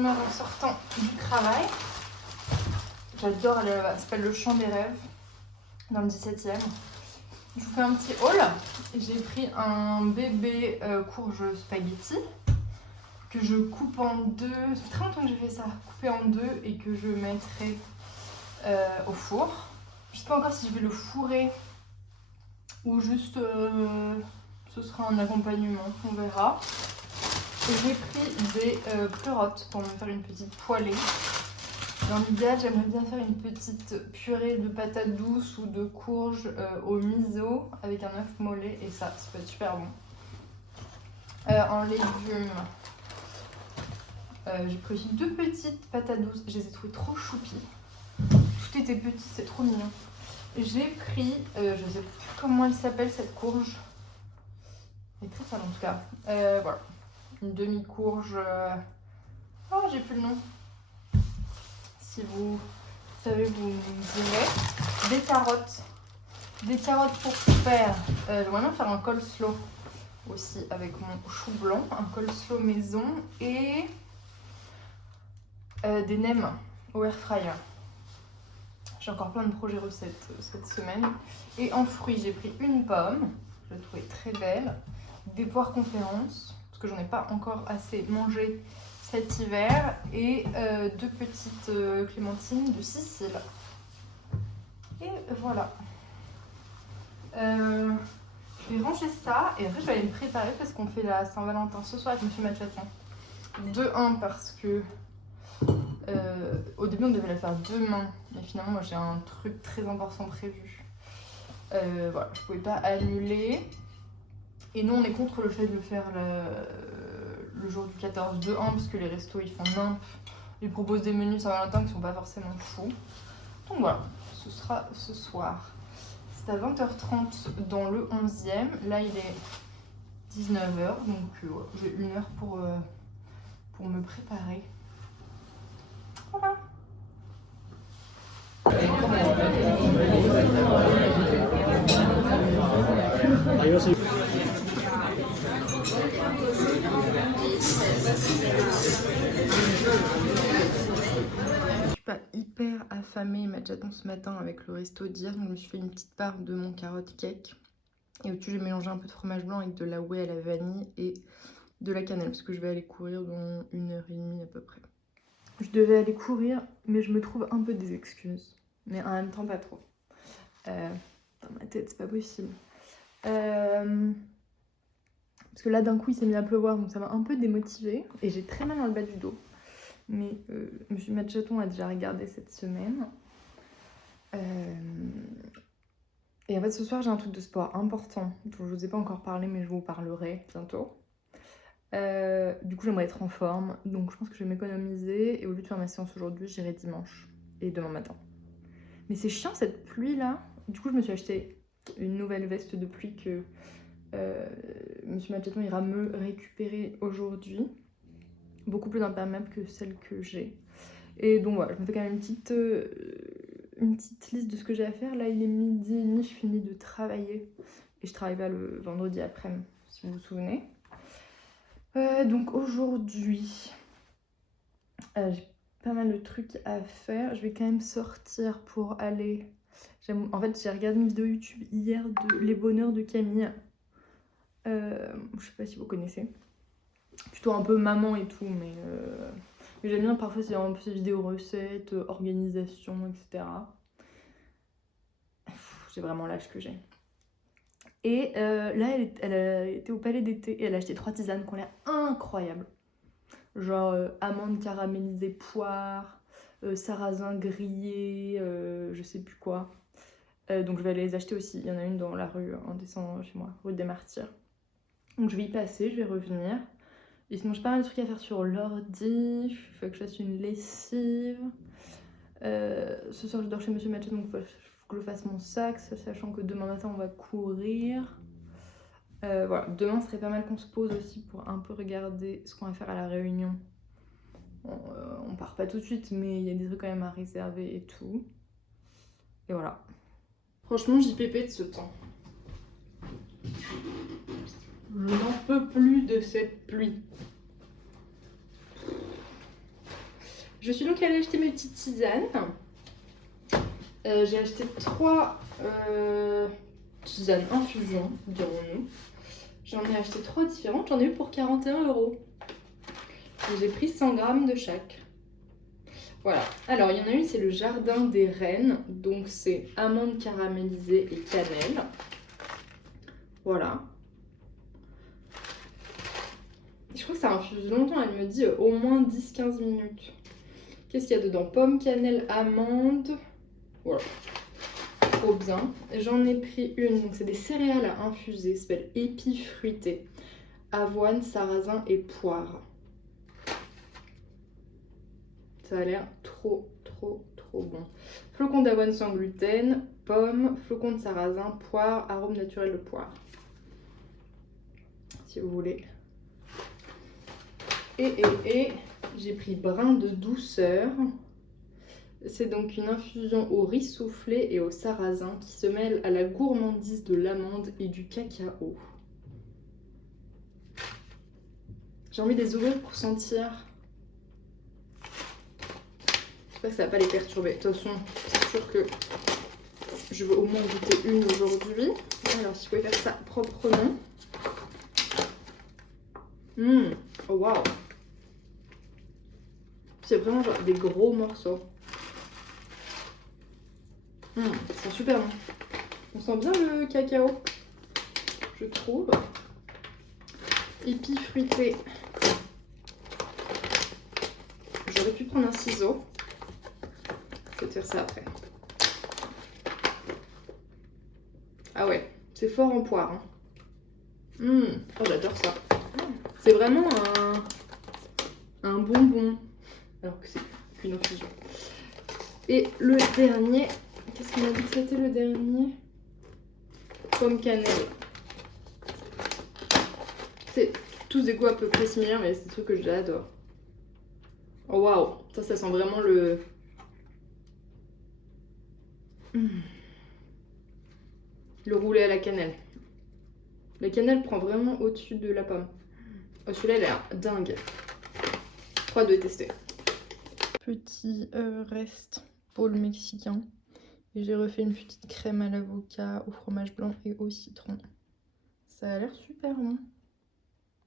En sortant du travail, j'adore aller là-bas, ça s'appelle le Champ des Rêves dans le 17e. Je vous fais un petit haul. J'ai pris un bébé courge spaghetti que je coupe en deux. Ça fait très longtemps que j'ai fait ça, couper en deux et que je mettrai au four. Je sais pas encore si je vais le fourrer ou juste ce sera un accompagnement, on verra. J'ai pris des pleurotes pour me faire une petite poêlée. Dans l'idéal, j'aimerais bien faire une petite purée de patates douces ou de courges au miso avec un œuf mollet et ça peut être super bon. En légumes, j'ai pris aussi 2 petites patates douces. Je les ai trouvées trop choupies. Tout était petit, c'est trop mignon. J'ai pris, je sais plus comment elle s'appelle cette courge. Elle est très sale en tout cas. Voilà. Une demi-courge. Oh, j'ai plus le nom. Si vous savez, vous me direz. Des carottes. Des carottes pour faire. J'aimerais bien faire un coleslaw aussi avec mon chou blanc. Un coleslaw maison. Et des nems au air fryer. J'ai encore plein de projets recettes cette semaine. Et en fruits, j'ai pris une pomme. Je l'ai trouvée très belle. Des poires conférences. Parce que j'en ai pas encore assez mangé cet hiver. Et 2 petites clémentines de Sicile. Et voilà. Je vais ranger ça. Et après, je vais aller me préparer parce qu'on fait la Saint-Valentin ce soir avec Monsieur Machaton. De 1 parce que au début, on devait la faire demain. Mais finalement, moi, j'ai un truc très important prévu. Voilà, je pouvais pas annuler. Et nous, on est contre le fait de le faire le jour du 14 de 1 parce que les restos, ils font nimp. Ils proposent des menus Saint-Valentin qui sont pas forcément fous. Donc voilà, ce sera ce soir. C'est à 20h30 dans le 11e. Là, il est 19h. Donc ouais, j'ai 1 heure pour me préparer. Voilà. Je suis pas hyper affamée, Machaton ce matin avec le resto d'hier, donc je me suis fait une petite part de mon carotte cake. Et au-dessus, j'ai mélangé un peu de fromage blanc avec de la whey à la vanille et de la cannelle parce que je vais aller courir dans 1h30 à peu près. Je devais aller courir, mais je me trouve un peu des excuses. Mais en même temps, pas trop. Dans ma tête, c'est pas possible. Parce que là, d'un coup, il s'est mis à pleuvoir, donc ça m'a un peu démotivée. Et j'ai très mal dans le bas du dos. Mais Monsieur Machaton a déjà regardé cette semaine. Et en fait, ce soir, j'ai un truc de sport important dont je vous ai pas encore parlé, mais je vous parlerai bientôt. Du coup, j'aimerais être en forme, donc je pense que je vais m'économiser. Et au lieu de faire ma séance aujourd'hui, j'irai dimanche et demain matin. Mais c'est chiant cette pluie là. Du coup, je me suis acheté une nouvelle veste de pluie que Monsieur Machaton ira me récupérer aujourd'hui. Beaucoup plus imperméable que celle que j'ai. Et donc voilà, je me fais quand même une petite liste de ce que j'ai à faire. Là, il est 12h30, je finis de travailler. Et je travaille pas le vendredi après-midi, si vous vous souvenez. Donc aujourd'hui, j'ai pas mal de trucs à faire. Je vais quand même sortir pour aller... En fait, j'ai regardé une vidéo YouTube hier de Les Bonheurs de Camille. Je sais pas si vous connaissez. Plutôt un peu maman et tout, mais j'aime bien parfois c'est un peu ces vidéos recettes, organisation, etc. J'ai vraiment l'âge que j'ai. Et là, elle a été au Palais d'été et elle a acheté 3 tisanes qui ont l'air incroyables. Genre amandes caramélisées, poire, sarrasin grillé, je sais plus quoi. Donc je vais aller les acheter aussi. Il y en a une dans la rue en descendant chez moi, rue des Martyrs. Donc je vais y passer, je vais revenir. Et sinon j'ai pas mal de trucs à faire sur l'ordi. Il faut que je fasse une lessive. Ce soir je dors chez Monsieur Mathieu, donc il faut que je fasse mon sac, sachant que demain matin on va courir. Voilà, demain ce serait pas mal qu'on se pose aussi pour un peu regarder ce qu'on va faire à la réunion. On part pas tout de suite, mais il y a des trucs quand même à réserver et tout. Et voilà. Franchement, JPP de ce temps. Je n'en peux plus de cette pluie. Je suis donc allée acheter mes petites tisanes. J'ai acheté 3 tisanes infusion, dirons-nous. J'en ai acheté 3 différentes, j'en ai eu pour 41 €. J'ai pris 100 grammes de chaque. Voilà. Alors, il y en a une, c'est le Jardin des Reines. Donc, c'est amandes caramélisées et cannelle. Voilà. Je crois que ça infuse longtemps. Elle me dit au moins 10-15 minutes. Qu'est-ce qu'il y a dedans? Pommes, cannelle, amandes. Voilà. Trop bien. J'en ai pris une. Donc, c'est des céréales à infuser. Ça s'appelle épis fruité. Avoine, sarrasin et poire. Ça a l'air trop bon. Flocons d'avoine sans gluten, pommes, flocons de sarrasin, poire, arôme naturel de poire. Si vous voulez. Et j'ai pris brin de douceur. C'est donc une infusion au riz soufflé et au sarrasin qui se mêle à la gourmandise de l'amande et du cacao. J'ai envie de les ouvrir pour sentir. J'espère que ça va pas les perturber. De toute façon, c'est sûr que je veux au moins goûter une aujourd'hui. Alors, si je pouvais faire ça proprement. Oh waouh! C'est vraiment genre des gros morceaux. C'est super bon. On sent bien le cacao, je trouve. Épis fruité. J'aurais pu prendre un ciseau. Je vais te faire ça après. Ah ouais, c'est fort en poire. Oh, j'adore ça. C'est vraiment un bonbon. Alors que c'est qu'une infusion. Et le dernier, qu'est-ce qu'on a dit que c'était le dernier? Pomme cannelle. C'est tous des goûts à peu près similaires, mais c'est des trucs que j'adore. Oh waouh, ça sent vraiment le... Le roulé à la cannelle. La cannelle prend vraiment au-dessus de la pomme. Oh, celui-là, il a l'air dingue. Trop hâte de tester. Petit reste pour le mexicain. Et j'ai refait une petite crème à l'avocat, au fromage blanc et au citron. Ça a l'air super bon.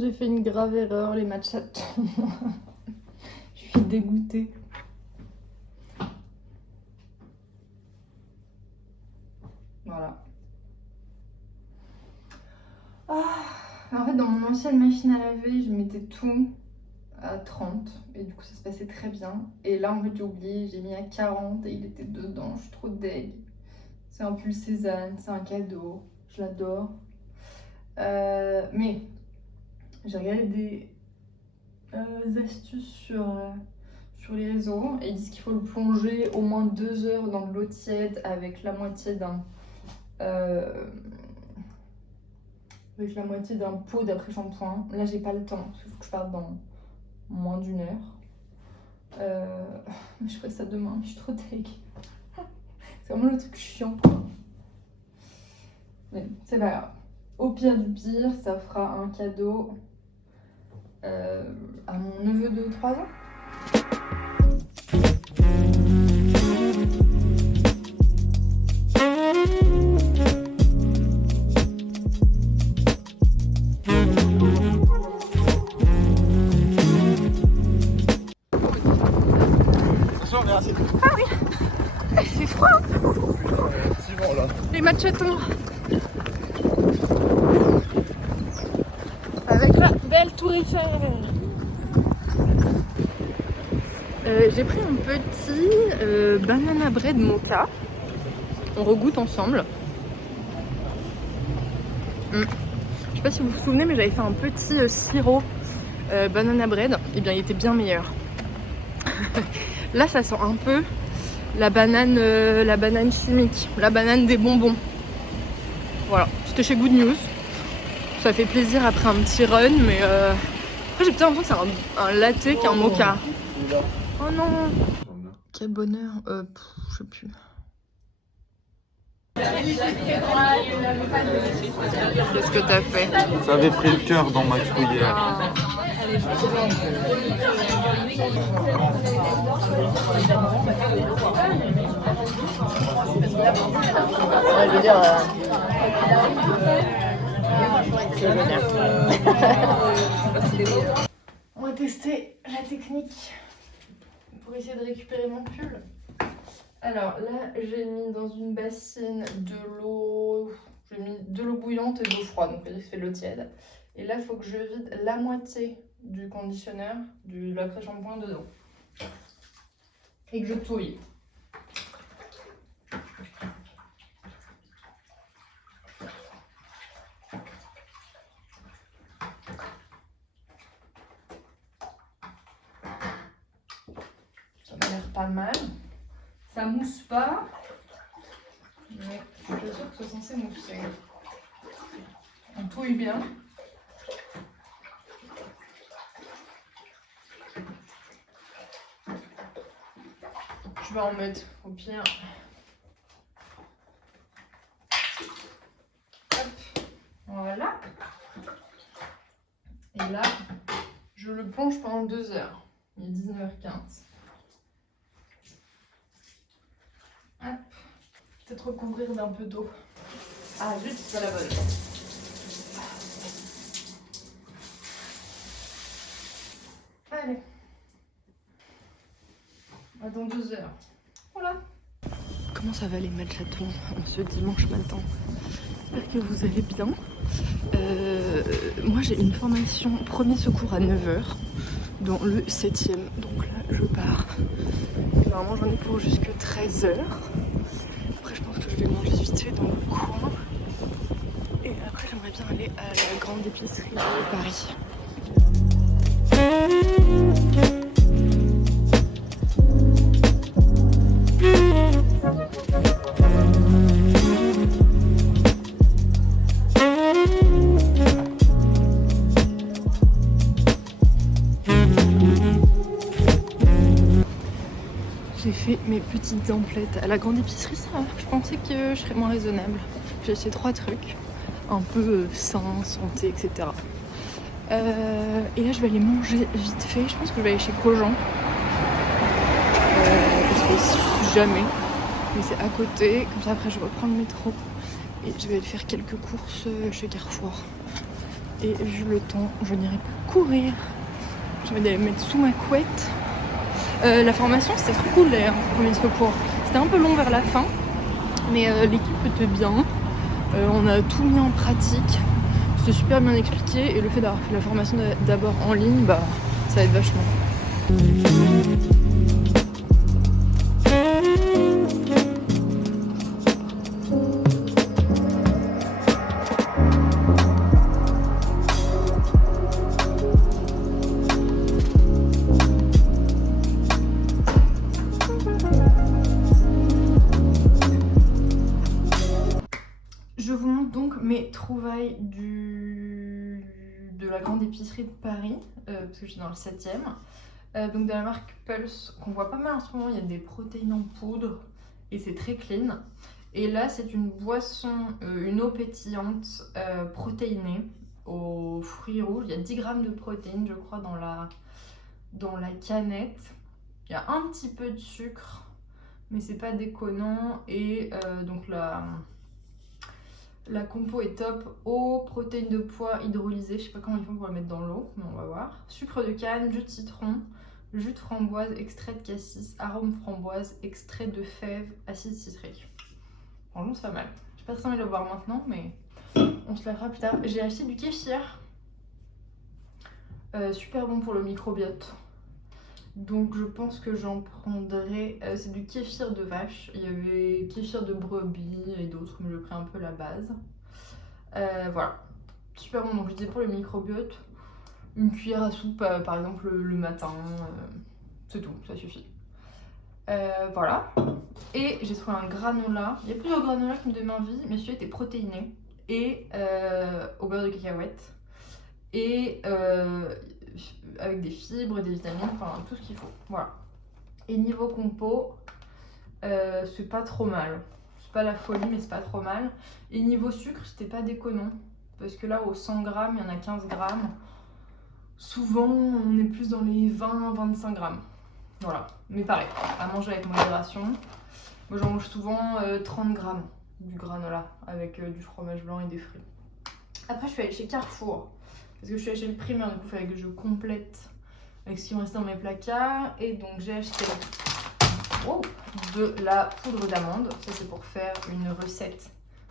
J'ai fait une grave erreur, les matchs tombent. Je suis dégoûtée. Voilà. En fait, dans mon ancienne machine à laver, je mettais tout à 30 et du coup ça se passait très bien. Et là, en fait, j'ai oublié, j'ai mis à 40 et il était dedans. Je suis trop deg. C'est un pull Cézanne, c'est un cadeau. Je l'adore. Mais j'ai regardé des astuces sur les réseaux et ils disent qu'il faut le plonger au moins 2 heures dans de l'eau tiède avec la moitié d'un pot d'après-shampoing. Là, j'ai pas le temps parce qu'il faut que je parte dans moins d'1 heure. Je ferai ça demain, je suis trop deg. C'est vraiment le truc chiant. Mais c'est pas grave. Au pire du pire, ça fera un cadeau à mon neveu de 3 ans. Ah oui, c'est froid. Les matchetons. Avec la belle tour Eiffel. J'ai pris un petit banana bread mocha. On regoute ensemble. Je sais pas si vous vous souvenez, mais j'avais fait un petit sirop banana bread. Et bien, il était bien meilleur. Là, ça sent un peu la banane chimique, la banane des bonbons. Voilà, c'était chez Good News. Ça fait plaisir après un petit run, mais après j'ai peut-être l'impression que c'est un latte qui est un mocha. Oh non, quel bonheur. Je sais plus. Qu'est-ce que t'as fait? Ça avait pris le cœur dans ma cuillère. Je veux dire, on va tester la technique pour essayer de récupérer mon pull. Alors là, j'ai mis dans une bassine de l'eau. J'ai mis de l'eau bouillante et de l'eau froide, donc ça fait de l'eau tiède. Et là, il faut que je vide la moitié du conditionneur, de l'après-shampoing dedans. Et que je touille. Ça m'a l'air pas mal. Ça mousse pas, mais je suis sûre que c'est censé mousser. On touille bien. Je vais en mettre au pire. Hop, voilà. Et là, je le plonge pendant 2 heures. Il est 19h15. Hop. Peut-être recouvrir d'un peu d'eau. Ah, juste, c'est pas la bonne. Allez. Dans 2 heures. Voilà. Comment ça va les matchatons en ce dimanche matin? J'espère que vous allez bien. Moi j'ai une formation premier secours à 9h dans le 7e. Donc là je pars. Normalement j'en ai pour jusque 13h. Après je pense que je vais manger vite fait dans le coin. Et après j'aimerais bien aller à la grande épicerie de Paris. J'ai fait mes petites emplettes à la grande épicerie, ça va. Je pensais que je serais moins raisonnable. J'ai acheté 3 trucs, un peu sains, santé, etc. Et là je vais aller manger vite fait. Je pense que je vais aller chez Cogent. Parce que si jamais, mais c'est à côté. Comme ça après je reprends le métro et je vais aller faire quelques courses chez Carrefour. Et vu le temps, je n'irai pas courir. Je vais aller me mettre sous ma couette. La formation c'était trop cool d'ailleurs, premier secours. C'était un peu long vers la fin, mais l'équipe était bien. On a tout mis en pratique. C'était super bien expliqué et le fait d'avoir fait la formation d'abord en ligne, bah ça aide vachement. Je vous montre donc mes trouvailles de la grande épicerie de Paris, parce que je suis dans le 7e. Donc de la marque Pulse, qu'on voit pas mal en ce moment, il y a des protéines en poudre et c'est très clean. Et là c'est une boisson, une eau pétillante protéinée aux fruits rouges. Il y a 10 grammes de protéines je crois dans la canette. Il y a un petit peu de sucre, mais c'est pas déconnant. Et donc la compo est top. Eau, protéines de pois hydrolysées, je sais pas comment ils font pour la mettre dans l'eau, mais on va voir. Sucre de canne, jus de citron, jus de framboise, extrait de cassis, arôme framboise, extrait de fèves, acide citrique. Franchement c'est pas mal. J'ai pas très envie de le boire maintenant, mais on se la fera plus tard. J'ai acheté du kéfir. Super bon pour le microbiote. Donc je pense que j'en prendrai, c'est du kéfir de vache, il y avait kéfir de brebis et d'autres, mais je pris un peu la base. Voilà, super bon. Donc je disais pour le microbiote, une cuillère à soupe par exemple le matin, c'est tout, ça suffit. Voilà. Et j'ai trouvé un granola. Il y a plusieurs granolas qui me donnaient envie, mais celui-là était protéiné et au beurre de cacahuète et avec des fibres, des vitamines, enfin tout ce qu'il faut. Voilà. Et niveau compo, c'est pas trop mal. C'est pas la folie, mais c'est pas trop mal. Et niveau sucre, c'était pas déconnant. Parce que là, au 100 grammes, il y en a 15 grammes. Souvent, on est plus dans les 20-25 grammes. Voilà. Mais pareil, à manger avec modération. Moi, j'en mange souvent 30 grammes du granola avec du fromage blanc et des fruits. Après, je suis allée chez Carrefour. Parce que je suis allée chez le primeur, du coup, il fallait que je complète avec ce qui me restait dans mes placards. Et donc, j'ai acheté de la poudre d'amande. Ça, c'est pour faire une recette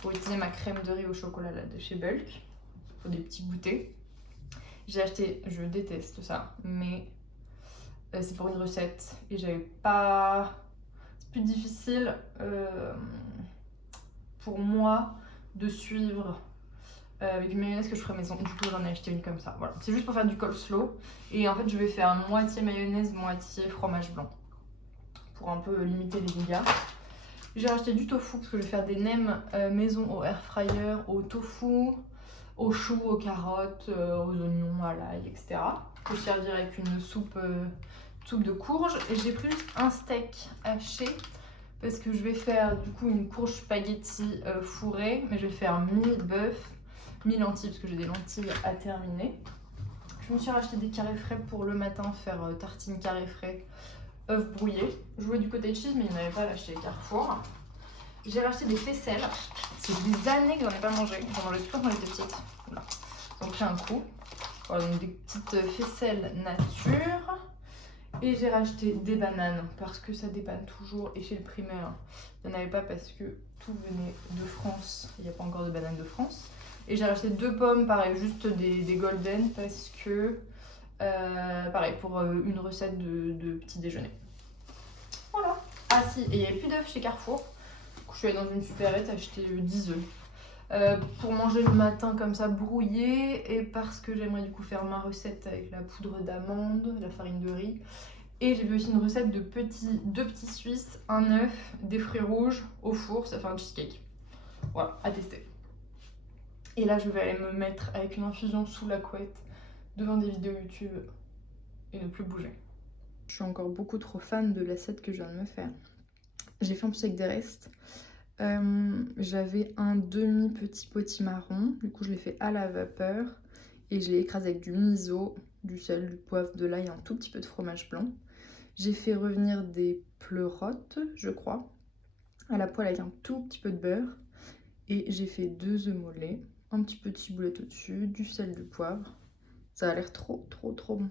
pour utiliser ma crème de riz au chocolat là, de chez Bulk. Pour des petits goûters. J'ai acheté, je déteste ça, mais c'est pour une recette. Et j'avais pas... C'est plus difficile pour moi de suivre avec une mayonnaise que je ferai maison. Du coup, j'en ai acheté une comme ça. Voilà. C'est juste pour faire du coleslaw. Et en fait, je vais faire moitié mayonnaise, moitié fromage blanc. Pour un peu limiter les dégâts. J'ai acheté du tofu parce que je vais faire des nems maison au air fryer, au tofu, aux choux, aux carottes, aux oignons, à l'ail, etc. Que je servirai avec une soupe de courge. Et j'ai pris un steak haché parce que je vais faire du coup une courge spaghetti fourrée, mais je vais faire mi-bœuf, mi-lentilles parce que j'ai des lentilles à terminer. Je me suis racheté des carrés frais pour le matin faire tartine carré frais, œufs brouillés. Je voulais du cottage cheese, mais il n'y en avait pas chez Carrefour. J'ai racheté des faisselles. C'est des années que j'en ai pas mangé. J'en mangeais toujours quand j'étais petite. Voilà. J'en ai pris un coup. Voilà, donc des petites faisselles nature. Et j'ai racheté des bananes parce que ça dépanne toujours. Et chez le primaire, il n'y en avait pas parce que tout venait de France. Il n'y a pas encore de bananes de France. Et j'ai racheté 2 pommes, pareil, juste des golden parce que, pareil, pour une recette de petit déjeuner. Voilà. Ah si, et il n'y avait plus d'œufs chez Carrefour. Du coup, je suis allée dans une supérette acheter 10 œufs. Pour manger le matin comme ça brouillé et parce que j'aimerais du coup faire ma recette avec la poudre d'amande, la farine de riz. Et j'ai vu aussi une recette de 2 petits suisses, un œuf, des fruits rouges au four, ça fait un cheesecake. Voilà, à tester. Et là je vais aller me mettre avec une infusion sous la couette devant des vidéos YouTube et ne plus bouger. Je suis encore beaucoup trop fan de l'assiette que je viens de me faire. J'ai fait un peu avec des restes. J'avais un demi petit potimarron, du coup je l'ai fait à la vapeur et je l'ai écrasé avec du miso, du sel, du poivre, de l'ail et un tout petit peu de fromage blanc. J'ai fait revenir des pleurotes, je crois, à la poêle avec un tout petit peu de beurre et j'ai fait 2 œufs mollets, un petit peu de ciboulette au-dessus, du sel, du poivre. Ça a l'air trop bon.